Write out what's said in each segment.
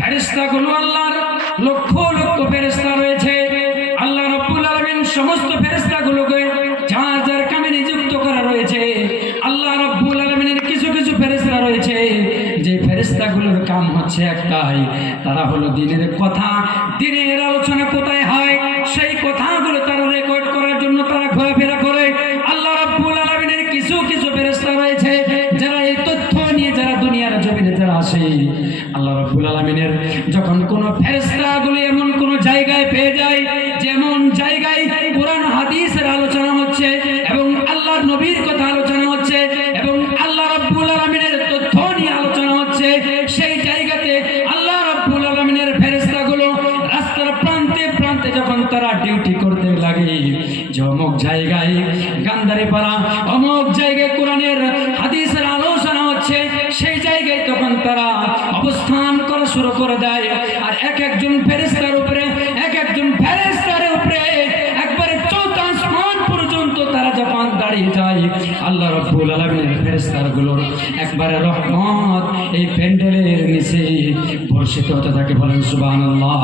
ফেরেশতাগুলো আল্লাহর লক্ষ লক্ষ ফেরেশতা রয়েছে। আল্লাহ রাব্বুল আলামিন সমস্ত ফেরেশতাগুলোকে যার যার কামে নিযুক্ত করা রয়েছে। আল্লাহ রাব্বুল আলামিনের কিছু কিছু ফেরেশতা রয়েছে যে ফেরেশতাগুলোর কাম হচ্ছে একটাই, তারা হলো দিনের কথা, দিনের আলোচনা কোথায় হয় সেই কথাগুলো তারা রেকর্ড করার জন্য তারা ঘোরাফেরা করে। আল্লাহ রাব্বুল আলামিনের কিছু কিছু ফেরেশতা রয়েছে যারা এই তথ্য নিয়ে যারা দুনিয়ার জমিনে যারা আসে। আল্লাহ রাব্বুল আলামিনের যখন কোনো ফেরেশতাগুলো এমন কোন জায়গায় পেয়ে যায় যেমন জায়গায় কোরআন হাদিসের আলোচনা হচ্ছে এবং আল্লাহর নবীর কথা আলোচনা হচ্ছে এবং আল্লাহ রাব্বুল আলামিনের তথ্য নিয়ে আলোচনা হচ্ছে, সেই জায়গাতে আল্লাহ রাব্বুল আলামিনের ফেরেশতাগুলো রাস্তার প্রান্তে প্রান্তে যখন তারা ডিউটি করতে লাগে যে অমুক জায়গায় গান্ধারীপাড়া অমুক জায়গায় কোরআনের হাদিসের আলোচনা হচ্ছে, সেই জায়গায় তখন তারা অবস্থান করা শুরু করে দেয়। আর এক একজন ফেরেশতার উপরে এক একজন ফেরেশতার উপরে একবারে চৌথা আসমান পর্যন্ত তারা যখন দাঁড়িয়ে যায়, আল্লাহ রাব্বুল আলামিনের ফেরেশতাগুলোর একবারে রহমত এই প্যান্ডেলের নিচে বর্ষিত হতে থাকে। বলেন সুবহানাল্লাহ।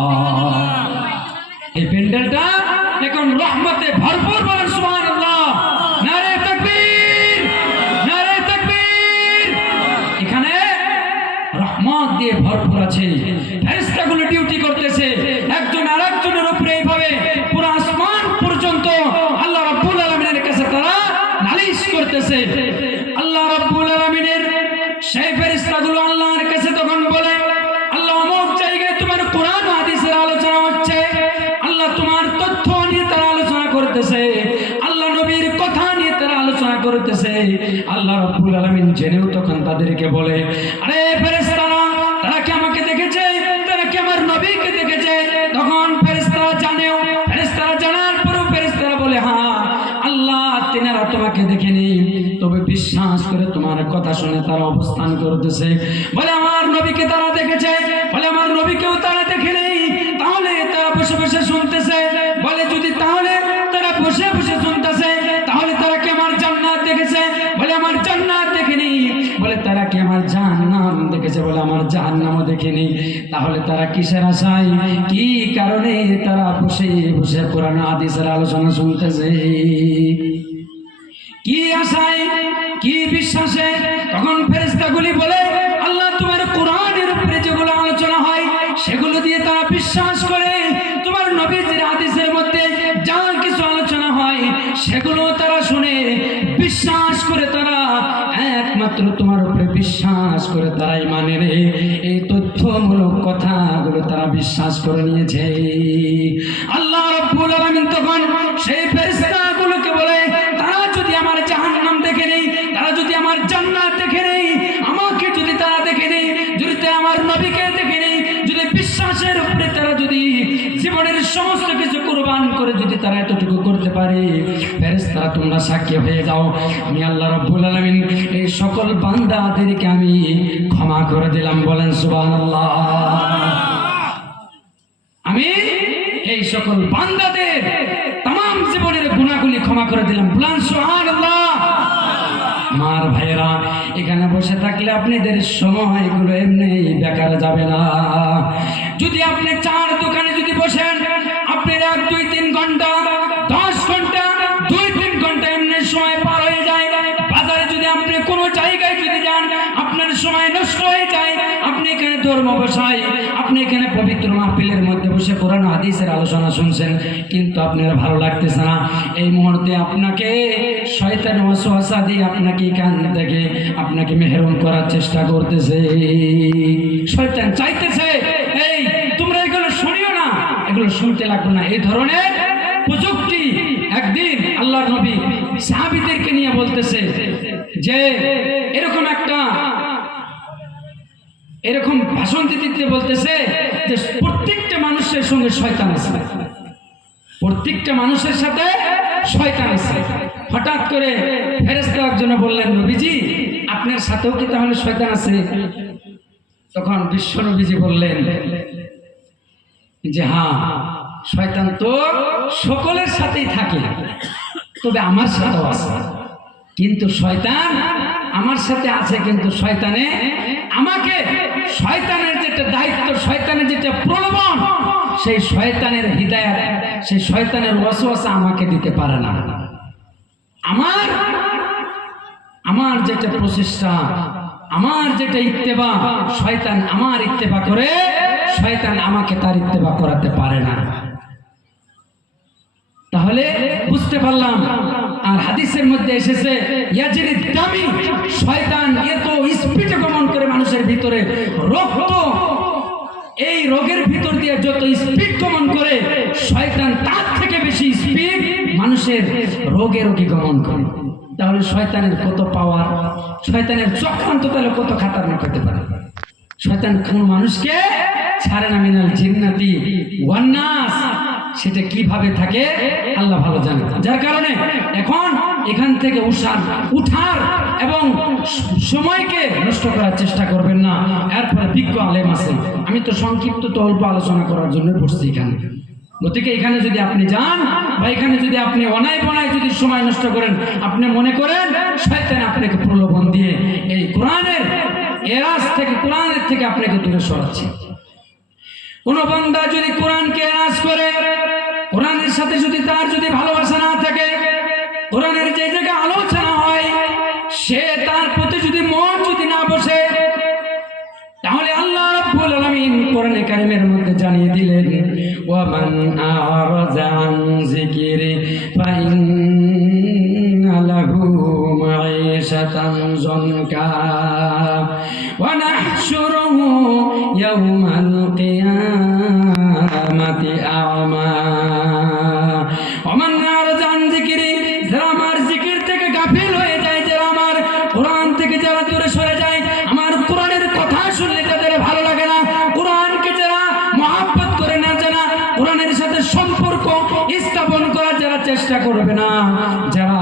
এই প্যান্ডেলটা এখন রহমতে ভরপুর। বলেন সুবহানাল্লাহ। নারে তাকবীর, নারে তাকবীর। এখানে রহমত দিয়ে ভরপুর আছে। ফেরেশতাগুলো ডিউটি করতেছে একজন আরেকজনের উপরে এইভাবে পুরো আসমান পর্যন্ত আল্লাহ রাব্বুল আলামিনের কাছে তারা নালিশ করতেছে। আল্লাহ রাব্বুল আলামিনের সেই ফেরেশতাগুলো আল্লাহর কাছে তখন বলে, আল্লাহ অমুক জায়গায় তোমার কোরআন হাদিসের আলোচনা হচ্ছে, আল্লাহ তোমার তথ্য নিয়ে তারা আলোচনা করতেছে, আল্লাহ নবীর কথা নিয়ে তারা আলোচনা করতেছে। আল্লাহ রাব্বুল আলামিন জেনেও তখন তাদেরকে বলে, আরে ফেরেশতারা, তারা কি আমাকে দেখেছে? তারা কি আমার নবীকে দেখেছে? তখন ফেরেশতারা জানেও, ফেরেশতারা জানার পরেও ফেরেশতারা বলে, হ্যাঁ আল্লাহ তিনারা তোমাকে দেখেনি, তবে বিশ্বাস করে তোমার কথা শুনে তারা অবস্থান করতেছে। বলে আমার নবীকে তারা দেখেছে, বলে আমার নবীকেও তারা দেখেনি, তাহলে তারা বসে বসে শুনতেছে। বলে যদি তাহলে তারা বসে বসে শুনতেছে তাহলে তারা কি আমার জান্নাত দেখেছে? বলে আমার জান্নাত দেখেনি। বলে তারা কি আমার জাহান্নাম দেখেছে? বলে আমার জাহান্নামও দেখেনি। তাহলে তারা কিসের আশায়, কি কারণে তারা বসে বসে কোরআন হাদিসের আলোচনা শুনতেছে? কি আশায়, কি বিশ্বাসে? তখন ফেরেশতাগুলি বলে, আল্লাহ তোমার কোরআনের উপরে যেগুলো আলোচনা হয় সেগুলো দিয়ে তারা বিশ্বাস করে, তোমার নবীজির হাদিসের মধ্যে যা কিছু আলোচনা হয় সেগুলো তারা শুনে বিশ্বাস করে, তারা একমাত্র তোমার উপরে বিশ্বাস করে তারাই মানে রে। এই তথ্যমূলক কথাগুলো তারা বিশ্বাস করে নিয়েছে। আল্লাহ রাব্বুল আলামিন তখন সেই ফেরেশতাগুলোকে বলে, তারা যদি আমার জাহান্নাম দেখে নেই, তারা যদি আমার জান্নাত দেখে নেই, আমাকে যদি তারা দেখে নেই, যদি তারা আমার নবীকে দেখে নেই, যদি বিশ্বাসের উপরে তারা যদি জীবনের সমস্ত কিছু কুরবান করে যদি তারা এতটুকু করতে পারে, ফেরেশতারা তোমরা সাক্ষী হয়ে যাও, আমি আল্লাহ রাব্বুল আলামিন এই সকল বান্দাদেরকে আমি ক্ষমা করে দিলাম। বলেন সুবহানাল্লাহ। আমি এই সকল বান্দাদের তাম জীবনের গুনাহগুলি ক্ষমা করে দিলাম। বলেন সুবহানাল্লাহ। আমার ভাইয়েরা, এখানে বসে থাকলে আপনাদের সময়গুলো এমনি বেকার যাবে না। যদি আপনি চার দোকানে যদি বসেন, আপনার 1, 2, 3 ঘন্টা, 10 ঘন্টা, 2-3 ঘন্টা এমনি সময় পার হয়ে যায়। বাজারে যদি আপনি কোনো জায়গায় যদি যান, আপনার সময় নষ্ট হয়ে যায়। আপনি এখানে ধর্ম বসায়, আপনি এখানে পবিত্র মাহফিলের মধ্যে বসে কোরআন হাদিসের আলোচনা শুনছেন, কিন্তু আপনার ভালো লাগতেছে না। এই মুহূর্তে আপনাকে শয়তান ওয়াসওয়াসা দিয়ে আপনাকে এখান থেকে আপনাকে মেহরুম করার চেষ্টা করতেছে। শয়তান চাইতেছে এই তোমরা এগুলো শুনিও না, এগুলো শুনতে লাগবে না। এই ধরনের প্রযুক্তি একদিন আল্লাহর নবী সাহাবীদেরকে নিয়ে বলতেছে যে এরকম ভাষণ দিতে বলতেছে যে প্রত্যেকটা মানুষের সঙ্গে শয়তান আছে, প্রত্যেকটা মানুষের সাথে শয়তান আছে। হঠাৎ করে ফেরেশতা একজন বললেন, নবীজি আপনার সাথেও কি তাহলে শয়তান আছে? তখন বিশ্ব নবীজি বললেন যে হ্যাঁ, শয়তান তো সকলের সাথেই থাকে, তবে আমার সাথেও আছে। কিন্তু শয়তান আমার সাথে আছে, কিন্তু শয়তানে আমাকে শয়তানের যেটা দায়িত্ব যে প্রলোভন, সেই শয়তানের হিদায়াত, সেই শয়তানের ওয়াসওয়াসা আমাকে দিতে পারে না। আমার যেটা প্রচেষ্টা, আমার যেটা ইত্তেবা, শয়তান আমার ইত্তেবা করে, শয়তান আমাকে তার ইত্তেবা করাতে পারে না। তাহলে বুঝতে পারলাম। আর হাদিসের মধ্যে এসেছে ইয়াজিরিদ দামি, শয়তান এত স্পিডে গমন করে মানুষের ভিতরে, রক্ত এই রোগের ভিতর দিয়ে যত স্পিড গমন করে, শয়তান তার থেকে বেশি স্পিড মানুষের রোগে গমন করে। তাহলে শয়তানের কত পাওয়ার, শয়তানের চক্রান্ত তাহলে কত খাতারনাক হতে পারে। শয়তান কোন মানুষকে ছাড়ে না, মিনাল জিন্নাতি ওয়ান নাস, সেটা কিভাবে থাকে আল্লাহ ভালো জানে। যার কারণে এখন এখান থেকে উঠার এবং সময়কে নষ্ট করার চেষ্টা করবেন না। এরপরে বিজ্ঞ আলেম আছে, আমি তো সংক্ষিপ্ত তো অল্প আলোচনা করার জন্য বসছি এখানে। গতিকে এখানে যদি আপনি যান বা এখানে যদি আপনি অনায় বনায় যদি সময় নষ্ট করেন, আপনি মনে করেন শয়তান আপনাকে প্রলোভন দিয়ে এই কোরআনের এরাজ থেকে, কোরআনের থেকে আপনাকে দূরে সরাচ্ছে। কোন বান্দা যদি কোরআনকে এরাজ করে, কোরআনের সাথে যদি তার যদি ভালোবাসা না থাকে, কোরআনের যে জায়গায় আলোচনা হয় সে তার প্রতি যদি মন যদি না বসে, তাহলে আল্লাহ রাব্বুল আলামিন কোরআনে কারীমের মধ্যে জানিয়ে দিলেন, ওয়া মান আ'রাযা আন যিকরি ফাইন্না লাহু মাঈশাতান যানকা ওয়া নাহশুরুহু ইয়াওমাল কিয়ামাতি আ'মা। ওয়া মান আ'রাযা আন যিকরি, যারা আমার জিকির থেকে গাফিল হয়ে যায়, যারা আমার কোরআন থেকে যারা দূরে সরে যায়, আমার কোরআনের কথা শুনলে তাদের ভালো লাগে না, কোরআনকে যারা মহব্বত করে না, যারা কোরআনের সাথে সম্পর্ক স্থাপন করার যারা চেষ্টা করবে না, যারা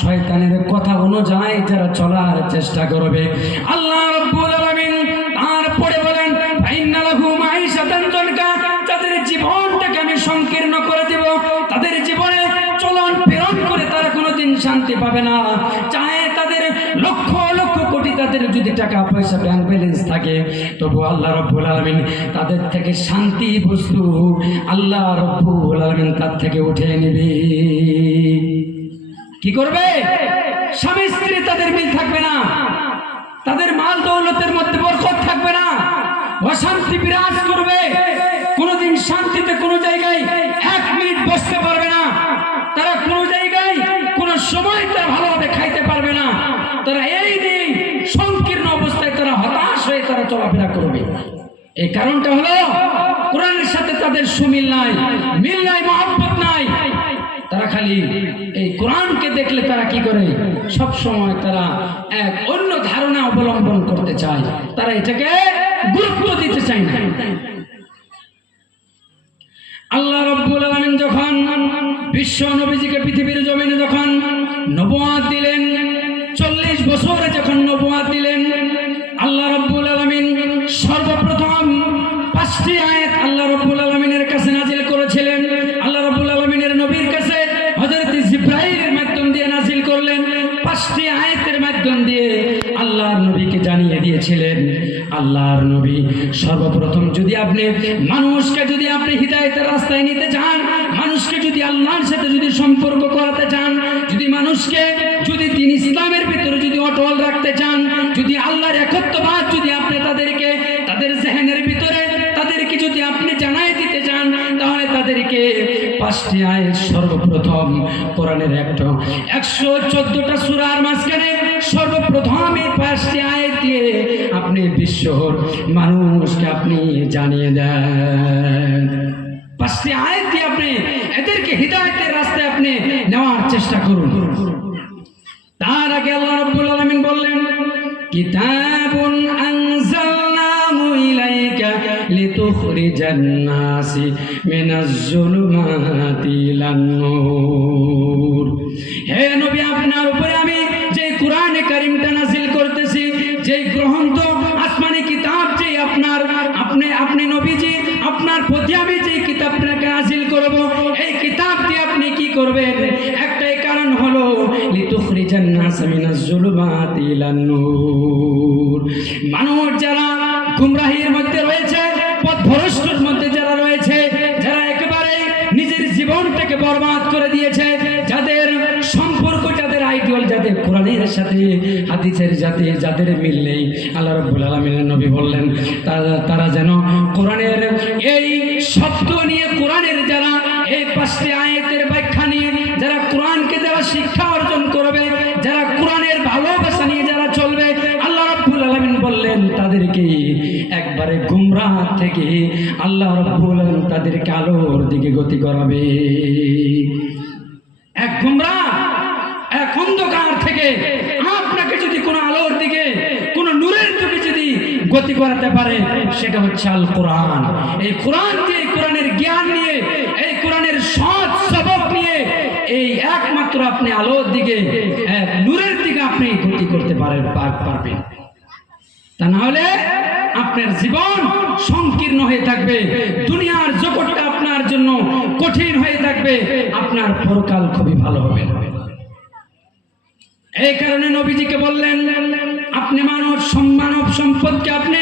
শয়তানের কথা অনুযায়ী যারা চলার চেষ্টা করবে, আল্লাহ রাব্বুল আলামিন তারপরে বলেন ফাইন্না লাহু মাঈশাতান যানকা, তাদের জীবনটাকে আমি সংকীর্ণ করে দেব, তাদের জীবনে চলন প্রেরণ করে তারা কোনোদিন শান্তি পাবে না। চাহে তাদের লক্ষ লক্ষ কোটি তাদের যদি টাকা পয়সা ব্যাংক ব্যালেন্স থাকে, তবু আল্লাহ রাব্বুল আলামিন তাদের থেকে শান্তি বস্তু আল্লাহ রাব্বুল আলামিন তার থেকে উঠিয়ে নেবে। কি করবে? স্বামী স্ত্রী তাদের মিল থাকবে না, তাদের মাল দৌলতের মধ্যে বরকত থাকবে না, অশান্তি বিরাজ করবে, কোনোদিন শান্তিতে কোনো জায়গায় এক মিনিট বসতে পারবে না, তারা কোনো জায়গায় কোনো সময় তারা ভালোভাবে খাইতে পারবে না, তারা এই দিন সংকীর্ণ অবস্থায় তারা হতাশ হয়ে তারা চলাফেরা করবে। এই কারণটা হলো কোরআনের সাথে তাদের সুমিল নাই, মিল নাই, মহব্বত নাই। তারা খালি এই কোরআনকে দেখলে তারা কি করে, সব সময় তারা এক অন্য ধারণা অবলম্বন করতে চায়, তারা এটাকে গুরুত্ব দিতে চায় না। আল্লাহ রাব্বুল আলামিন যখন বিশ্ব নবীজিকে পৃথিবীর জমিনে যখন নবুয়ত দিলেন, 40 বছরে যখন নবুয়ত দিলেন, আল্লাহ রাব্বুল আলামিন সর্বপ্রথম 5টি আয়াত আল্লাহ রাব্বুল আলামিনের কাছে নাজিল করেছিলেন। আল্লাহ রাব্বুল আলামিনের নবীর কাছে হযরত জিবরাইলের মাধ্যম দিয়ে নাজিল করলেন। 5টি আয়াতের মাধ্যম দিয়ে আল্লাহর নবীকে জানিয়ে দিয়েছিলেন, আল্লাহর নবী সর্বপ্রথম যদি আপনি মানুষকে যদি আপনি হিদায়াতের রাস্তায় নিতে চান, মানুষকে যদি আল্লাহর সাথে যদি সম্পর্ক করাতে চান, যদি মানুষকে যদি দ্বীন ইসলামের ভিতরে যদি অটল রাখতে চান, যদি আল্লাহর একত্ববাদ যদি আপনি তাদেরকে তাদের জেহেনের ভিতরে তাদেরকে যদি আপনি জানাই দিতে চান, তাহলে তাদেরকে 5টি আয়াত সর্বপ্রথম কোরআনের 114টা সূরার মাঝখানে সর্বপ্রথম এই 5টি আয়াত দিয়ে আপনি বিশ্বর মানুষকে আপনি জানিয়ে দেন। 5টি আয়াত দিয়ে আপনি এদেরকে হিদায়াতের রাস্তায় আপনি নেওয়ার চেষ্টা করুন। তার আগে আল্লাহ রাব্বুল আলামিন বললেন, কিতাবুন আনজালনাহু ইলাইকা লিতুখরিজান নাসি মিনাজ যুলুমাতি ইলান নূর। হে নবী, আপনার উপরে আমি যে কোরআনে কারীমটা নাযিল করতেছি, যে গ্রন্থ আসমানি কিতাব, যে আপনি নবীজি আপনার প্রতি আমি যে কিতাবটাকে নাযিল করব, এই কিতাব দিয়ে আপনি কি করবেন? একটাই কারণ হলো লিতুখরিজান নাস মিনাজ যুলুমাতি ইলান নূর। মানুষ যারা গুমরাহির মধ্যে রয়েছে, পথভ্রষ্টর মধ্যে কোরআনের সাথে হাদিসের সাথে যাদের মিল নেই, আল্লাহ রাব্বুল আলামিনের নবী বললেন তারা যেন কোরআনের এই শব্দ নিয়ে, কোরআনের যারা এই 5টি আয়াতের ব্যাখ্যা নিয়ে যারা কোরআনকে যারা শিক্ষা অর্জন করবে, যারা কোরআনের ভালোবাসা নিয়ে যারা চলবে, আল্লাহ রাব্বুল আলামিন বললেন তাদেরকে একবারে গুমরাহ থেকে আল্লাহ রাব্বুল আলামিন তাদেরকে আলোর দিকে গতি করাবে। এক গুমরাহ, এক অন্ধকার থেকে আপনাকে যদি কোনো আলোর দিকে, কোনো নূরের দিকে যদি গতি করাতে পারে, সেটা হচ্ছে আল কোরআন। এই কোরআন দিয়ে, কোরআনের জ্ঞান নিয়ে, এই কোরআনের সৎ সবক নিয়ে এই একমাত্র আপনি আলোর দিকে, নূরের দিকে আপনি গতি করতে পারবেন। তা না হলে আপনার জীবন সংকীর্ণ হয়ে থাকবে, দুনিয়ার জগৎটা আপনার জন্য কঠিন হয়ে থাকবে, আপনার পরকাল খুবই ভালো হবে না। এই কারণে নবীজিকে বললেন, আপনি মানব সম্পদকে আপনি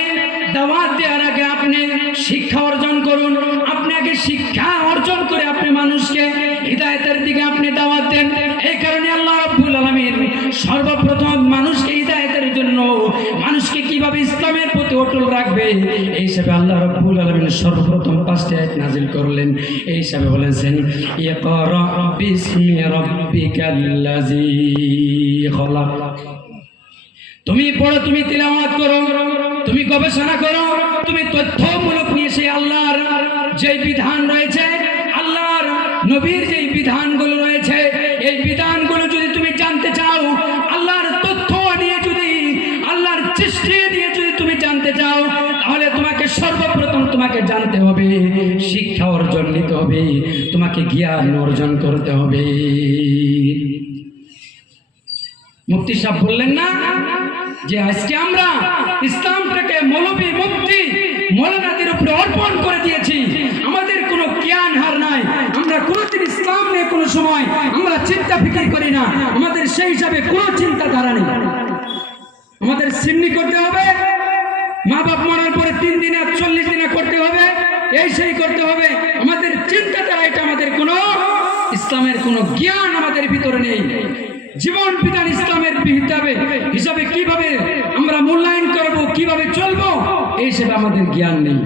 দাওয়াত দেওয়ার আগে আপনি শিক্ষা অর্জন করুন। আপনি আগে শিক্ষা অর্জন করে আপনি মানুষকে হিদায়াতের দিকে আপনি দাওয়াত দেন। এই কারণে আল্লাহ রাব্বুল আলামিন সর্বপ্রথম মানুষকে হিদায়াতের জন্য, মানুষকে কিভাবে ইসলামের প্রতি অটল রাখবে, এই হিসাবে আল্লাহ রাব্বুল আলামিন সর্বপ্রথম 5টি আয়াত নাজিল করলেন। এই হিসাবে বলেছেন, ইকরা বিসমি রাব্বিকাল্লাযী খলাক। তুমি পড়ো, তুমি তিলাওয়াত করো, তুমি গবেষণা করো, তুমি তথ্যমূলক নিয়ে সেই আল্লাহর যে বিধান রয়েছে, আল্লাহর নবীর যে বিধানগুলো রয়েছে, এই বিধানগুলো যদি তুমি জানতে চাও, আল্লাহর তথ্য নিয়ে যদি, আল্লাহর সৃষ্টি নিয়ে যদি তুমি জানতে চাও, তাহলে তোমাকে সর্বপ্রথম তোমাকে জানতে হবে, শিক্ষা অর্জন নিতে হবে, তোমাকে জ্ঞান অর্জন করতে হবে। মুফতি সাহেব বললেন না যে আজকে আমরা ইসলামটাকে মৌলবী মুফতি মৌলানাদের উপরে অর্পণ করে দিয়েছি, আমাদের কোনো জ্ঞান হার নাই, আমরা কোনোদিন ইসলাম নিয়ে কোনো সময় আমরা চিন্তা ফিকির করি না, আমাদের সেই হিসাবে কোনো চিন্তাধারা নেই। আমাদের সিন্নি করতে হবে, মা বাপ মরার পরে 3 দিনে 40 দিনে করতে হবে, এই সেই করতে হবে, আমাদের চিন্তাধারা এটা, আমাদের কোনো ইসলামের কোনো জ্ঞান আমাদের ভিতরে নেই। জীবন বিধান ইসলামের হিসাবে কিভাবে আমরা মূল্যায়ন করব, কিভাবে চলবো, এই হিসেবে আমাদের জ্ঞান নেই।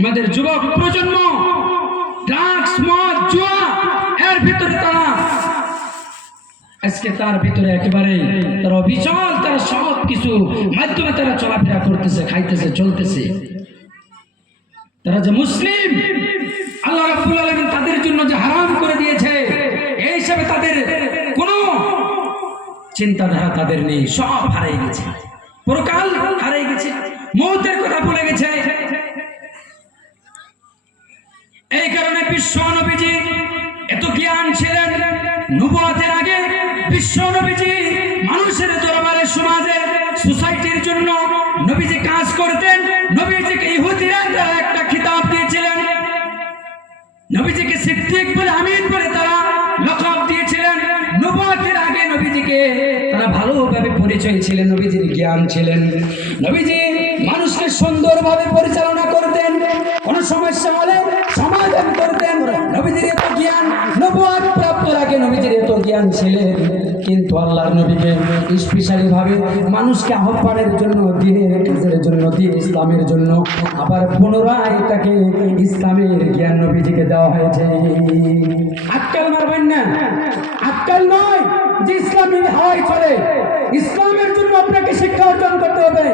আমাদের যুবক প্রজন্ম ড্রাগস, মদ, জুয়া এর ভিতরে তারা আজকে, তার ভিতরে একেবারে তারা বিচল, তারা সব কিছু মাধ্যমে তারা চলাফেরা করতেছে, খাইতেছে, চলতেছে। তারা যে মুসলিম, আল্লাহ রাব্বুল আলামিন তাদের জন্য যে হারাম করে দিয়েছে, এই হিসাবে তাদের কোনো চিন্তাধারা তাদের নেই, সব হারিয়ে গেছে, পরকাল হারিয়ে গেছে, মৌতের কথা ভুলে গেছে। এই কারণে বিশ্ব নবীজি এত জ্ঞান ছিলেন। নবুয়তের আগে বিশ্ব নবীজি মানুষের দরবারে, সমাজে, সোসাইটির জন্য নবীজি কাজ করতেন। নবীজিকে ইহুদিরা তারা একটা খিতাব দিয়েছিলেন, নবীজিকে সিদ্দিক বলে, আমিন বলে তারা লকব দিয়েছিলেন। নবুয়তের আগে নবীজিকে তারা ভালোভাবে পরিচয় ছিলেন, নবীজির জ্ঞান ছিলেন। নবীজি মানুষকে সুন্দরভাবে পরিচালনা করতেন, কোন সমস্যা হলে সমাধান করতেন। নবীজির এত জ্ঞান, নবুয়ত প্রাপ্তির আগে নবীজির এত জ্ঞান ছিলেন, কিন্তু আল্লাহর নবীকে স্পেশালি ভাবে মানুষকে আহ্বানের জন্য, দ্বীনের কাজের জন্য, দ্বীন ইসলামের জন্য আবার পুনরায় তাকে ইসলামের জ্ঞান নবীজিকে দেওয়া হয়েছে। আক্কাল মারবেন না, আক্কাল নয় যে ইসলামের হাওয়ায় চলে। ইসলামের জন্য আপনাকে শিক্ষা অর্জন করতে হবে,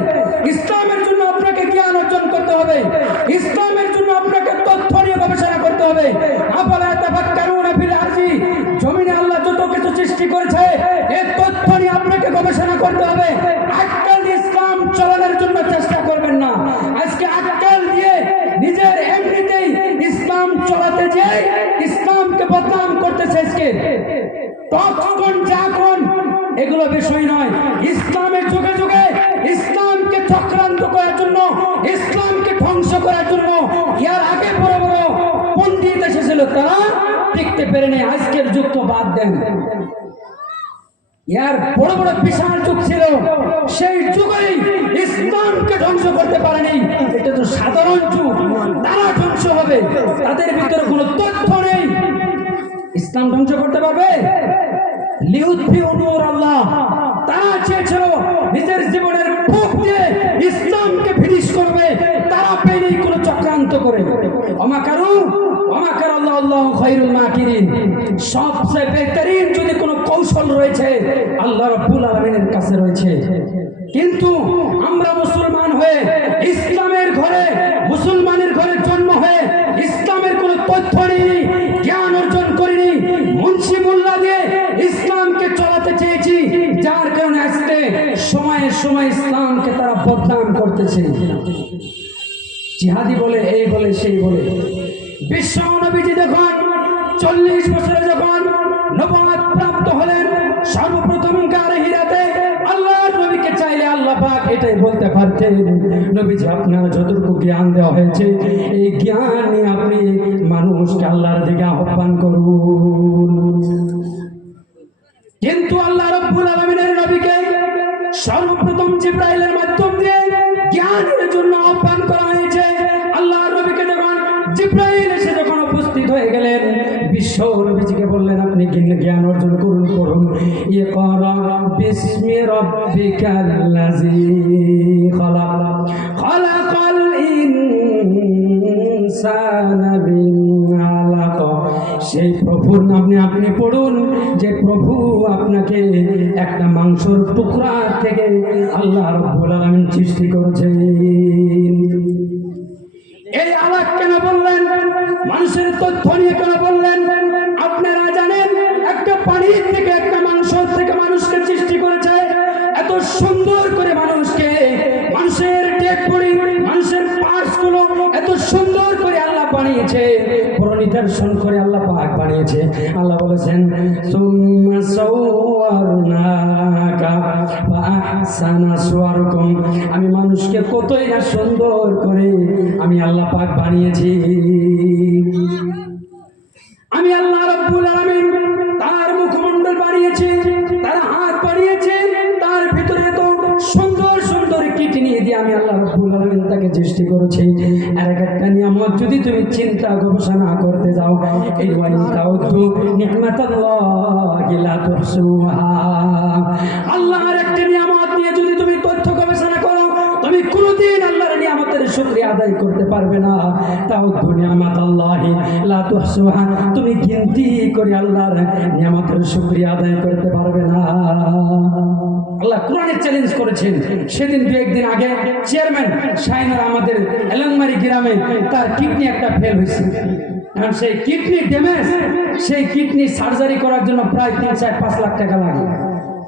ইসলামের জন্য আপনাকে জ্ঞান অর্জন করতে হবে, ইসলামের জন্য আপনাকে তথ্য নিয়ে গবেষণা করতে হবে। আফালা তাফাক্কারুনা ফিল আরজি, জমিনে আল্লাহ যত কিছু সৃষ্টি করেছে, এই তথ্য নিয়ে আপনাকে গবেষণা করতে হবে। আক্কাল দিয়ে ইসলাম চালানোর জন্য চেষ্টা করবেন না। আজকে আক্কাল দিয়ে নিজের এমনিতেই ইসলাম চালাতে যেয়ে ইসলামকে বদনাম করতেছে। আজকে তখন যখন এগুলো বিষয় নয়, ইসলামের যুগে যুগে ইসলামকে চক্রান্ত করার জন্য, ইসলামকে ধ্বংস করার জন্য এর আগে বড় বড় পণ্ডিত এসেছিল, তারা টিকতে পেরেনি। আজকের যুগ তো বাদ দেন, এর বড় বড় বিশাল যুগ ছিল, সেই যুগেই ইসলামকে ধ্বংস করতে পারেনি। এটা তো সাধারণ যুগ, তারা ধ্বংস হবে, তাদের ভিতরে কোনো তথ্য নেই। ইসলাম ধ্বংস করতে পারবে লিউতফিউ নূর আল্লাহ, তারা চেয়েছিল নিজের জীবনের বুক দিয়ে ইসলামকে ফিনিশ করবে, তারা পেলেই কোনো চক্রান্ত করে। অমাকারু অমাকার আল্লাহ, আল্লাহু খায়রুল মাকিরিন। সবচেয়ে বেহতরিন যদি কোনো কৌশল রয়েছে আল্লাহ রাব্বুল আলামিনের কাছে রয়েছে। কিন্তু আমরা মুসলমান হয়ে ইসলামের ঘরে, মুসলমানের ঘরে জন্ম হয়ে ইসলামের কোনো তথ্য নেই, জ্ঞান অর্জন করিনি, মুন্সি মোল্লা দিয়ে ইসলামকে চলাতে চেয়েছি, যার কারণে আজকে সময়ে সময়ে ইসলামকে তারা বদনাম করতেছে। জিহাদি বলে, এই বলে, সেই বলে। বিশ্ব নবীজি যখন 40 বছরে যখন নবুয়ত প্রাপ্ত হলেন, সর্বপ্রথম গারে হিরাতে আল্লাহর নবীকে চাইলে আল্লাহ পাক এটাই বলতে পারতেন, নবীজি আপনার যতটুকু জ্ঞান দেওয়া হয়েছে এই জ্ঞান নিয়ে আপনি মানুষকে আল্লাহর দিকে আহ্বান করুন। কিন্তু আল্লাহ রাব্বুল আলামিনের নবীকে সর্বপ্রথম জিবরাইলের মাধ্যম দিয়ে জ্ঞানের জন্য আহ্বান করা হয়েছে। আল্লাহর নবীকে যখন জিবরাইল এসে যখন উপস্থিত হয়ে গেলেন, বিশ্ব নবীজিকে বললেন আপনি জ্ঞান অর্জন করুন, করুন। ইকরা বিসমি রাব্বিকাল্লাযী খালাক, খালাকাল ইনসানা মিন আলাক। সেই প্রভুর নাম আপনি পড়ুন, যে প্রভু আপনাকে একটা মাংসের টুকরা থেকে আল্লাহ রাব্বুল আলামিন সৃষ্টি করেছেন। এই আলাক কেন বললেন? মানুষের তথ্য নিয়ে কেন বললেন? আপনারা জানেন একটা পানি থেকে, একটা মাংস থেকে মানুষকে সৃষ্টি করেছে। এত সুন্দর করে মানুষকে, মানুষের ডেড বডি, মানুষের পার্টস গুলো এত সুন্দর করে আল্লাহ বানিয়েছে, বড় নিদর্শন করে আল্লাহ পাক বানিয়েছে। আল্লাহ বলেছেন সুম্মা সাওয়ারনাকা ফাআহসানা সুওয়ারকুম, আমি মানুষকে কতই না সুন্দর করে আমি আল্লাহ পাক বানিয়েছি। আমি আল্লাহ রাব্বুল আলামিন তার মুখমণ্ডল বানিয়েছি, তার হাত বানিয়েছি, তার ভিতরে তো সুন্দর সুন্দর কিডনি দিয়ে আমি আল্লাহ রাব্বুল আলামিন তাকে সৃষ্টি করেছি। আর একটা নিয়ামত যদি তুমি চিন্তা গবেষণা করতে যাও, এই ওয়াইন তাউদ্দু নি'মাতাল্লাহি লা তুহসুহা, আল্লাহর একটা নিয়ামত নিয়ে যদি তুমি তথ্য গবেষণা করো, তুমি কোনোদিন আল্লাহর নিয়ামতের শুকরিয়া আদায় করতে পারবে না। তাউদ্দু নি'মাতাল্লাহি লা তুহসুহা, তুমি গিনতি করে আল্লাহর নিয়ামতের শুকরিয়া আদায় করতে পারবে না। আল্লাহ কোরআনে চ্যালেঞ্জ করেছেন। সেদিন দু একদিন আগে চেয়ারম্যান শাইনার আমাদের এলংমারি গ্রামে তার কিডনি একটা ফেল হয়েছে। এখন সেই কিডনি ড্যামেজ, সেই কিডনি সার্জারি করার জন্য প্রায় 3-4-5 লাখ টাকা লাগে।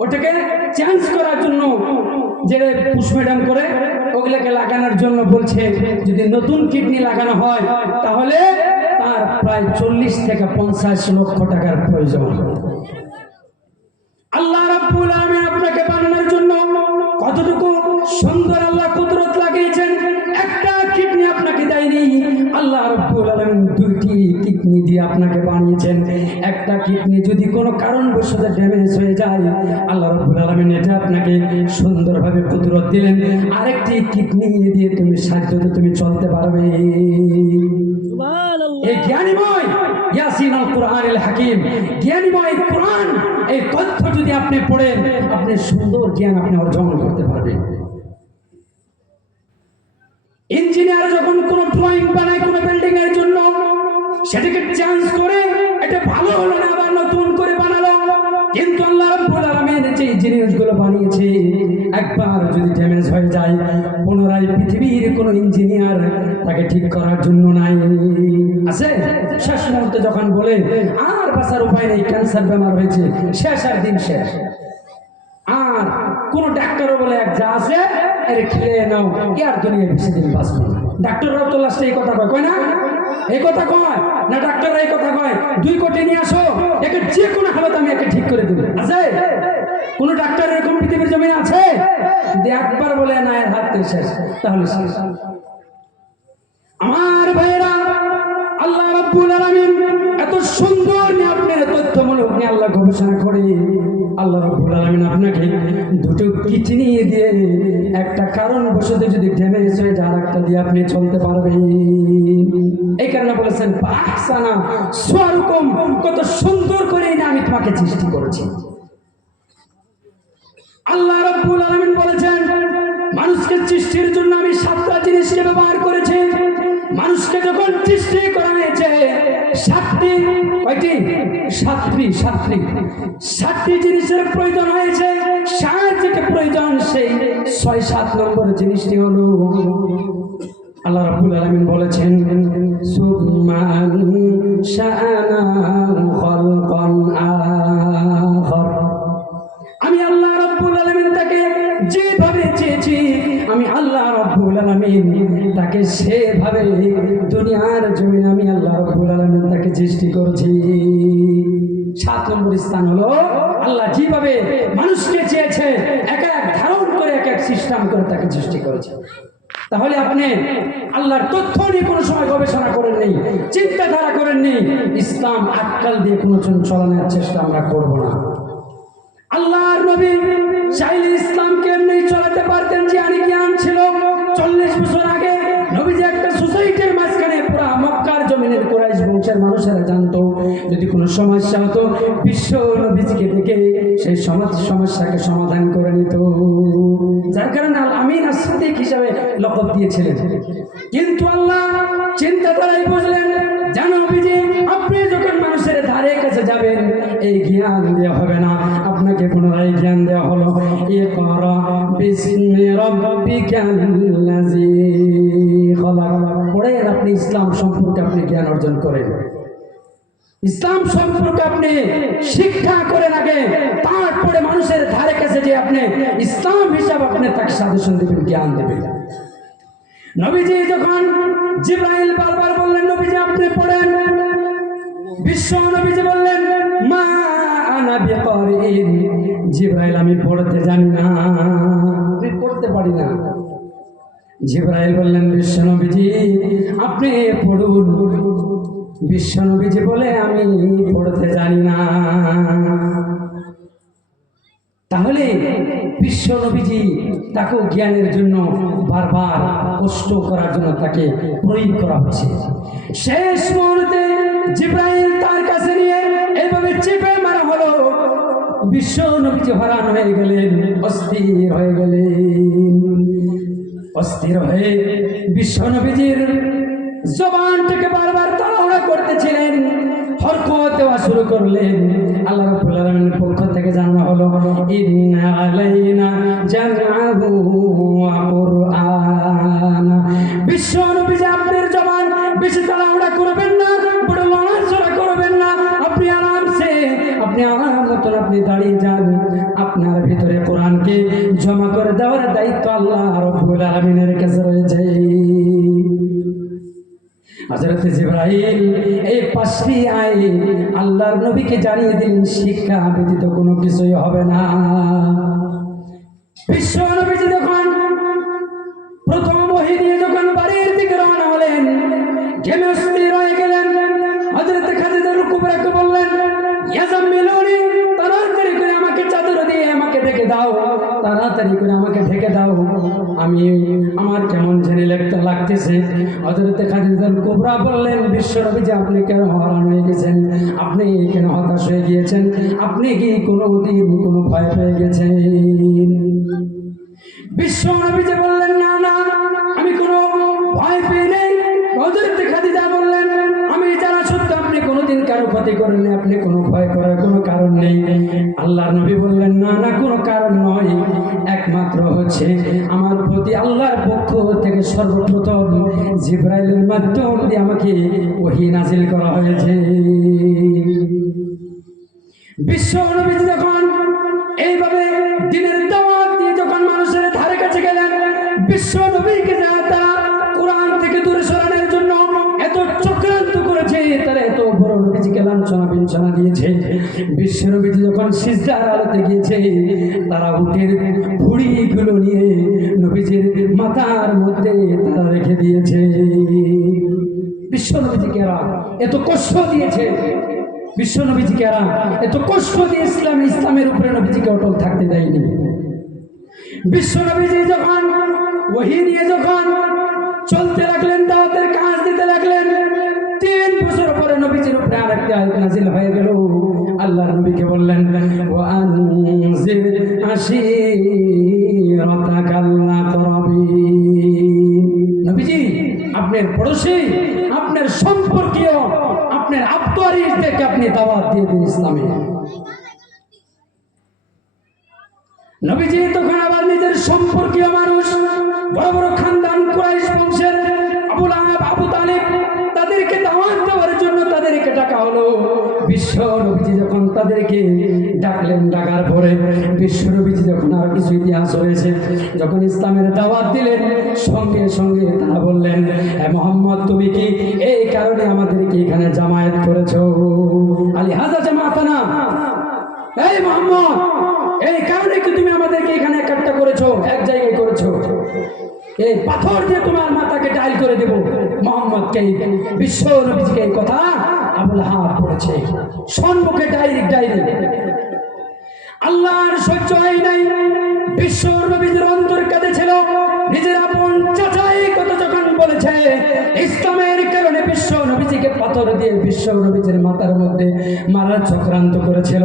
ওটাকে চেঞ্জ করার জন্য যে পুশ ম্যাডাম করে ওগুলোকে লাগানোর জন্য বলছে যদি নতুন কিডনি লাগানো হয় তাহলে তার প্রায় 40 থেকে 50 লক্ষ টাকার প্রয়োজন। আল্লাহ রাব্বুল আলামিন আপনাকে বানানোর জন্য কতটুকু সুন্দর আল্লাহ কুদরত লাগিয়েছেন। একটা কিডনি আপনাকে দেয়নি, আল্লাহ রাব্বুল আলামিন 2টি কিডনি দিয়ে আপনাকে বানিয়েছেন। একটা কিডনি যদি কোনো কারণবশত ড্যামেজ হয়ে যায়, আল্লাহ রাব্বুল আলামিন এটা আপনাকে সুন্দরভাবে কুদরত দিলেন, আরেকটি কিডনি দিয়ে তুমি সাহায্যতে তুমি চলতে পারবে। এই জ্ঞানীময় ইয়াসিন আল কুরআনুল হাকিম, জ্ঞানীময় কোরআন, এই তথ্য যদি আপনি পড়েন, আপনি সুন্দর জ্ঞান আপনি অর্জন করতে পারবেন। ইঞ্জিনিয়ার যখন কোনো ড্রয়িং বানায় কোনো বিল্ডিং এর জন্য, সেটাকে চেঞ্জ করে এটা ভালো হলো না, আবার নতুন করে বানালো। কিন্তু আল্লাহ রাব্বুল আলামিন যে জিনিসগুলো বানিয়েছে, একবার যদি ড্যামেজ হয়ে যায়, পুনরায় পৃথিবীর কোনো ইঞ্জিনিয়ার তাকে ঠিক করার জন্য নাই। আছে শেষ মুহূর্তে যখন বলে আর বাঁচার উপায় নেই, ক্যান্সার বেমার হয়েছে, শেষ, আর দিন শেষ। আর কোন ডাক্তারও বলে এক যা আছে আরে খেয়ে নাও, আর দুনিয়া বেশি দিন বাঁচবে না। ডাক্তাররাও তো লাস্টে এই কথা কয় না? এই কথা কয় না? ডাক্তাররা এই কথা কয় 2 কোটি নিয়ে আসো, একে যে কোনো হালত আমি একে ঠিক করে দেবো। আছে কোন ডাক্তার এরকম পৃথিবীর জমিনে আছে? একবার বলে না এর হাত শেষ, তাহলে শেষ। আমার ভাইরা, আল্লাহ রাব্বুল আলামিন এত সুন্দর নিয়ে আপনার তথ্যমূলক নিয়ে আল্লাহ গবেষণা করে আল্লাহ রাব্বুল আলামিন আপনাকে 2টো কিডনি দিয়ে একটা কারণবশত যদি ড্যামেজ হয়ে যায়, আরেকটা দিয়ে আপনি চলতে পারবেন। এই কারণে বলেছেন আহসানা সুওয়ারকুম, কত সুন্দর করে না আমি তোমাকে সৃষ্টি করেছি। আল্লাহ রাব্বুল আলামিন বলেছেন মানুষকে সৃষ্টির জন্য আমি 7টা জিনিসকে ব্যবহার করেছি। মানুষকে যখন সৃষ্টি করা হয়েছে 7টি কয়টি 7টি জিনিসের প্রয়োজন হয়েছে। 7 যেটা প্রয়োজন সেই 6-7 নম্বর জিনিসটি হলো আল্লাহ রাব্বুল আলামিন বলেছেন সুবহান শাআনা খালকান আখর। আমি আল্লাহ রাব্বুল আলামিন তাকে যেভাবে চেয়েছি আমি আল্লাহ রাব্বুল আলামিন তাকে সেভাবে দুনিয়ার জমিনে আমি আল্লাহ রাব্বুল আলামিন তাকে সৃষ্টি করেছি। 7 নম্বর স্থান হলো আল্লাহ যেভাবে মানুষকে চেয়েছে এক এক ধারণ করে এক এক সিস্টেম করে তাকে সৃষ্টি করেছে। তাহলে আপনি আল্লাহর তথ্য নিয়ে কোনো সময় গবেষণা করেন নেই, চিন্তাধারা করেন নেই, ইসলাম আটকাল দিয়ে কোনো চলানোর চেষ্টা আমরা করব না। আল্লাহর নবী চাইলে ইসলামকে এমনি চলাতে পারতেন, যে জ্ঞান ছিল। 40 বছর আগে নবীজি একটা সোসাইটির মাঝখানে পুরা মক্কার জমিনের কুরাইশ বংশের মানুষেরা জানতো যদি কোনো সমস্যা হতো বিশ্ব নবীজিকে ডেকে সেই সমস্যাকে সমাধান করে নিত, যার কারণে আল আমিন আস-সাদিক হিসাবে লকব দিয়েছিলেন। কিন্তু আল্লাহ চিন্তাধারাই বুঝলেন, জানো নবীজি আপনি যখন মানুষের ধারে কাছে যাবেন এই জ্ঞান দেওয়া হবে না, আপনাকে পুনরায় জ্ঞান দেওয়া হলো ইকরা বিসমি রাব্বিকাল্লাযী খলাক। পড়ে আপনি ইসলাম সম্পর্কে আপনি জ্ঞান অর্জন করেন, ইসলাম সম্পর্কে আপনি শিক্ষা করেন আগে, তারপরে মানুষের ধারে কাছে যে আপনি ইসলাম হিসাবে আপনি তাকে সাজেশন দেবেন, জ্ঞান দেবেন। নবীজি যখন জিবরাইল বারবার বললেন নবীজি আপনি পড়েন, বিশ্ব নবীজি বললেন মা আনা বিকারিন, জিবরাইল আমি পড়তে জানি না, আমি পড়তে পারি না। জিবরাইল বললেন বিশ্ব নবীজি আপনি পড়ুন। বিশ্ব নবীজি বলে আমি পড়তে জানি না। তাহলে বিশ্ব নবীজি তাকেও জ্ঞানের জন্য বারবার কষ্ট করার জন্য তাকে প্রয়োগ করা হচ্ছে। শেষ মুহূর্তে জিবরাইল তার কাছে নিয়ে এইভাবে চেপে মারা হলো, বিশ্ব নবীজি হরান হয়ে গেলেন, অস্থির হয়ে গেলেন। অস্থির হয়ে বিশ্ব নবীজির জবান থেকে বারবার তাড়াহুড়া করতেছিলেন, হরকত দেওয়া শুরু করলেন। আল্লাহ রাব্বুল আলামিনের পক্ষ থেকে জানা হলো ইন্না আলাইনা জামআহু ওয়া কুরআন। বিশ্ব নবীজি আপনার জবান বেশি তাড়াহুড়া করবেন না, বড় লড়াচড়া করবেন না, আপনি আরামসে আপনি আমার মতন আপনি দাঁড়িয়ে যান। আপনার ভিতরে কোরআনকে জমা করে দেওয়ার দায়িত্ব আল্লাহ রাব্বুল আলামিনের কাছে রয়েছে। হযরত জিবরাইল এই 5টি আয়াত আল্লাহর নবীকে জানিয়ে দিলেন শিক্ষা ব্যতীত কোনো কিছুই হবে না। বিশ্ব নবীজি যখন প্রথম ওহী নিয়ে যখন বাড়ির দিকে রওনা হলেন, ঘেমে অস্থির হয়ে গেলেন। হযরত খাদিজা কুবরাকে বললেন ইয়া জাম্মিলুনি, তাড়াতাড়ি করে আমাকে চাদর দিয়ে আমাকে ঢেকে দাও, তাড়াতাড়ি করে আমাকে ঢেকে দাও, আমি আমার কেমন জানি লাগতেছে। হযরত খাদিজা কুবরা বললেন বিশ্ব নবীজি আপনি কেন হয়রান হয়ে গেছেন, আপনি কেন হতাশ হয়ে গিয়েছেন, আপনি কি কোনো দিন কোনো ভয় পেয়ে গেছেন? বিশ্ব নবীজি বললেন না না আমি কোনো ভয় পেয়ে নেই। হযরত খাদিজা বললেন আমি জানা সত্য আপনি কোনোদিন কারো ক্ষতি করেন, আপনি কোনো ভয় করার কোনো কারণ নেই। আল্লাহর নবী বললেন না না কোনো কারণ নয়, একমাত্র হচ্ছে আমার প্রতি আল্লাহর পক্ষ থেকে সর্বপ্রথম জিবরাইলের মাধ্যম দিয়ে আমাকে ওহী নাজিল করা হয়েছে। বিশ্ব নবীজি যখন এইভাবে দিনের দাওয়াত দিয়ে যখন মানুষের ধারে কাছে গেলেন, বিশ্ব নবীকে তারা কোরআন থেকে দূরে সরানোর জন্য এত চক্রান্ত করেছে, তারা এত বড় নবীজিকে লাঞ্ছনা বিঞ্ছনা দিয়েছে। বিশ্ব নবীজি যখন সিজদার আলোতে গিয়েছে, তারা উটের ভুঁড়িগুলো নিয়ে নবীজির মাথার মধ্যে তারা রেখে দিয়েছে। বিশ্ব নবীজিকে এত কষ্ট দিয়েছে, বিশ্ব নবীজিকে এত কষ্ট দিয়ে ইসলামের উপরে নবীজিকে অটল থাকতে দেয়নি। বিশ্ব নবীজি যখন ওহী নিয়ে যখন চলতে লাগলেন, দাওয়াতের কাজ দিতে লাগলেন, 3 বছর পরে নবীজির উপরে আরেকটা আয়াত নাযিল হয়ে গেল। আল্লাহর নবীকে বললেন ওয়া আনজির আপনার সম্পর্কীয়, আপনার আত্মীয়দেরকে আপনি দাওয়াত দিয়ে দিন ইসলামে। নবীজি তখন আবার নিজের সম্পর্কীয় মানুষ, বড় বড় খানদান কুরাইশ বংশের আবু লাহাব, আবু তালিব, তাদেরকে দাওয়াত দেওয়ার জন্য তাদেরকে ডাকা হলো। বিশ্ব নবীজি যখন তাদেরকে ডাকলেন, ডাকার পরে বিশ্ব নবীজি যখন আর কিছু ইতিহাস হয়েছে, যখন ইসলামের দাওয়াত দিলেন, সঙ্গে সঙ্গে তারা বললেন, মোহাম্মদ তুমি কি এই কারণে আমাদেরকে এখানে জামায়াত করেছো? আলী হাজা জামাতানা, এই মোহাম্মদ এই কারণে কি তুমি আমাদেরকে এখানে একটা করেছো, এক জায়গায় করেছো? এই পাথর দিয়ে তোমার মাথাকে ডাইল করে দেব। মোহাম্মদকে, বিশ্ব নবীজিকে এই কথা আবু লাহাব বলেছে, সম্মুখে ডাইরেক্ট। আল্লাহর সহ্য হয় নাই, বিশ্ব নবীজির অন্তর কেঁদেছিল। নিজের আপন চাচাই কথা যখন বলেছে, ইসলামের কারণে বিশ্ব নবীজিকে পাথর দিয়ে বিশ্ব নবীজির মাথার মধ্যে মারার চক্রান্ত করেছিল,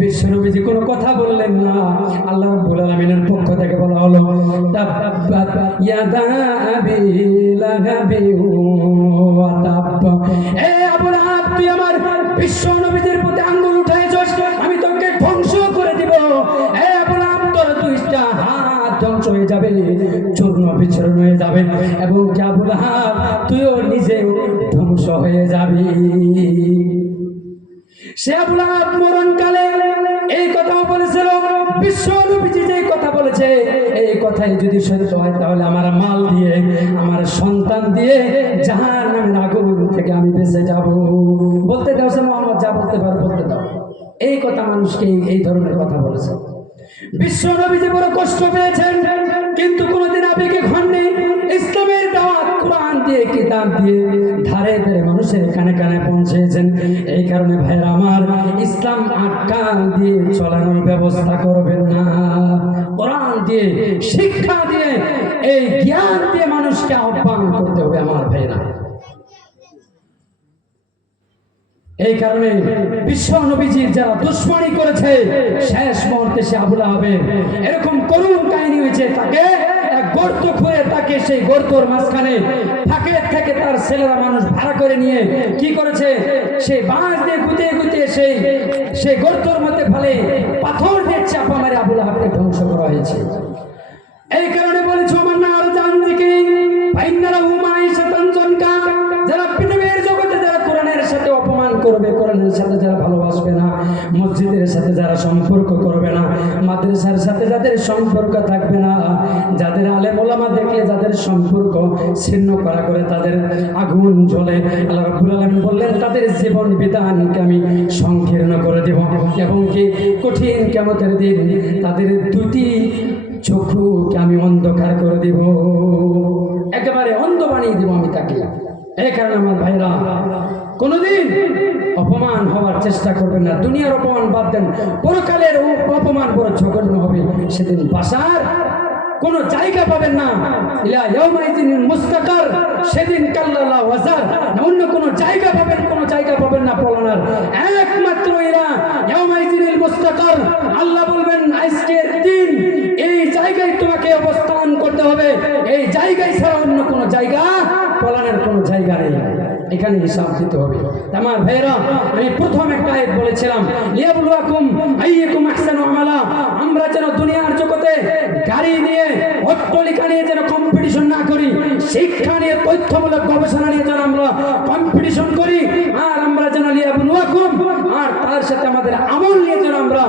বিশ্ব নবীজি কোনো কথা বললেন না। আল্লাহ রাব্বুল আলামিনের পক্ষ থেকে বলা হলো, তাব্বাত ইয়াদা আবি লাহাবি ওয়া তাব্ব। এ আবু লাহাব, তুই আমার বিশ্ব নবীজির প্রতি আঙ্গুল উঠাইছস, আমি তোকে ধ্বংস করে দিব। এ আবু লাহাব, তোর দুইটা হাত ধ্বংস হয়ে যাবে, চূর্ণ বিচূর্ণ হয়ে যাবে, এবং আবু লাহাব তুইও নিজেও ধ্বংস হয়ে যাবি। সে আবু লাহাব মরণকালে এই কথাও বলেছিল, বিশ্ব নবীজি যে কথা বলেছে, এই কথাই যদি সত্য হয় তাহলে আমার মাল দিয়ে, আমার সন্তান দিয়ে জাহান্নামের আগুন থেকে আমি বেঁচে যাব। বলতে দাও সে মোহাম্মদ, যা বলতে পারো বলতে দাও। এই কথা মানুষকে এই ধরনের কথা বলেছে। বিশ্ব নবীজি বড় কষ্ট পেয়েছেন, কিন্তু কোনোদিন আবেগে হননি। ইসলামের দাওয়াত কোরআন দিয়ে, কিতাব দিয়ে ধারে ধারে মানুষের কানে কানে পৌঁছেছেন। এই কারণে ভাইরা আমার, ইসলাম আটকাল দিয়ে চলানোর ব্যবস্থা করবেন না। কোরআন দিয়ে, শিক্ষা দিয়ে, এই জ্ঞান দিয়ে মানুষকে আহ্বান করতে হবে আমার ভাইরা। এই কারণে বিশ্ব নবীজির যারা দুশ্মনী করেছে, শেষ মুহূর্তে সে আবু লাহাবের এরকম করুণ কাহিনী হয়েছে। তাকে এক গর্ত খুঁড়ে, তাকে সেই গর্তর মাঝখানে ফাঁকে থেকে তার ছেলেরা মানুষ ভাড়া করে নিয়ে কি করেছে, সেই বাঁশ দিয়ে গুতিয়ে গুতিয়ে সেই গর্তর মধ্যে ফেলে পাথর দিয়ে চাপা মারে আবু লাহাবকে ধ্বংস করা হয়েছে। এই কারণে বলেছে, আমার না আর জান দিকে ফাইন্নারা হুমাই শাতান জনকা, যারা পৃথিবীর জগতে যারা কোরআনের সাথে অপমান করবে, কোরআনের সাথে যারা ভালোবাসবে না, মসজিদের সাথে যারা সম্পর্ক করবে না, মাদ্রাসার সাথে যাদের সম্পর্ক থাকবে না, যাদের আলেম ওলামা দেখলে যাদের সম্পর্ক ছিন্ন করা করে তাদের আগুন জ্বলে, আল্লাহ রাব্বুল আলামিন বললেন তাদের জীবন বিধানকে আমি সংকীর্ণ করে দেব, এবং কি কঠিন কিয়ামতের দিন তাদের দুটি চক্ষুকে আমি অন্ধকার করে দেব, একেবারে অন্ধ বানিয়ে দেব আমি তাকে। এই কারণে আমার ভাইরা, কোনোদিন অপমান হওয়ার চেষ্টা করবেন না। দুনিয়ার অপমান বাদ দেন, পরকালের অপমান বড় জঘন্য হবে। সেদিন বাসার কোনো জায়গা পাবেন না। ইলা ইয়াউমাইদিনিল মুস্তাকার, সেদিন কাল্লা ওয়াজার, অন্য কোনো জায়গা পাবেন না পলানোর। একমাত্র ইলা ইয়াউমাইদিনিল মুস্তাকার, আল্লাহ বলবেন আজকের দিন এই জায়গায় তোমাকে অবস্থান করতে হবে, এই জায়গায় ছাড়া অন্য কোনো জায়গা, পলানোর কোনো জায়গা নেই। এখানে হিসাব দিতে হবে। আমার ভাইরা, আমি প্রথম একটা আয়াত বলেছিলাম, লিয়াবলুয়াকুম আইয়াকুম আহসানু আমালা। আমরা যেন দুনিয়ার জগতে গাড়ি নিয়ে, অট্টালিকা নিয়ে যেন কম্পিটিশন না করি, শিক্ষা নিয়ে, তথ্যমূলক গবেষণা নিয়ে যেন আমরা কম্পিটিশন করি, আর আমরা যেন লিয়াবলুয়াকুম, আর তার সাথে আমাদের আমল নিয়ে যেন আমরা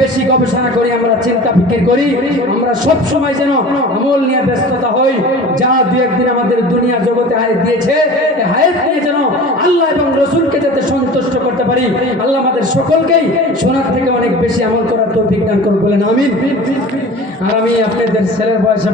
বেশি গবেষণা করি, আমরা চিন্তা ফিকির করি, আমরা সব সময় যেন আমল নিয়ে ব্যস্ততা হই। যা দু একদিন আমাদের দুনিয়া জগতে হায়াত দিয়েছে, হায়াত নিয়ে যেন আল্লাহ এবং রসুলকে যাতে সন্তুষ্ট করতে পারি। আল্লাহ আমাদের সকলকেই শোনার থেকে অনেক বেশি আমল করার তৌফিক দান করুন, বলেন আমিন। আর আমি আপনাদের ছেলের বয়সে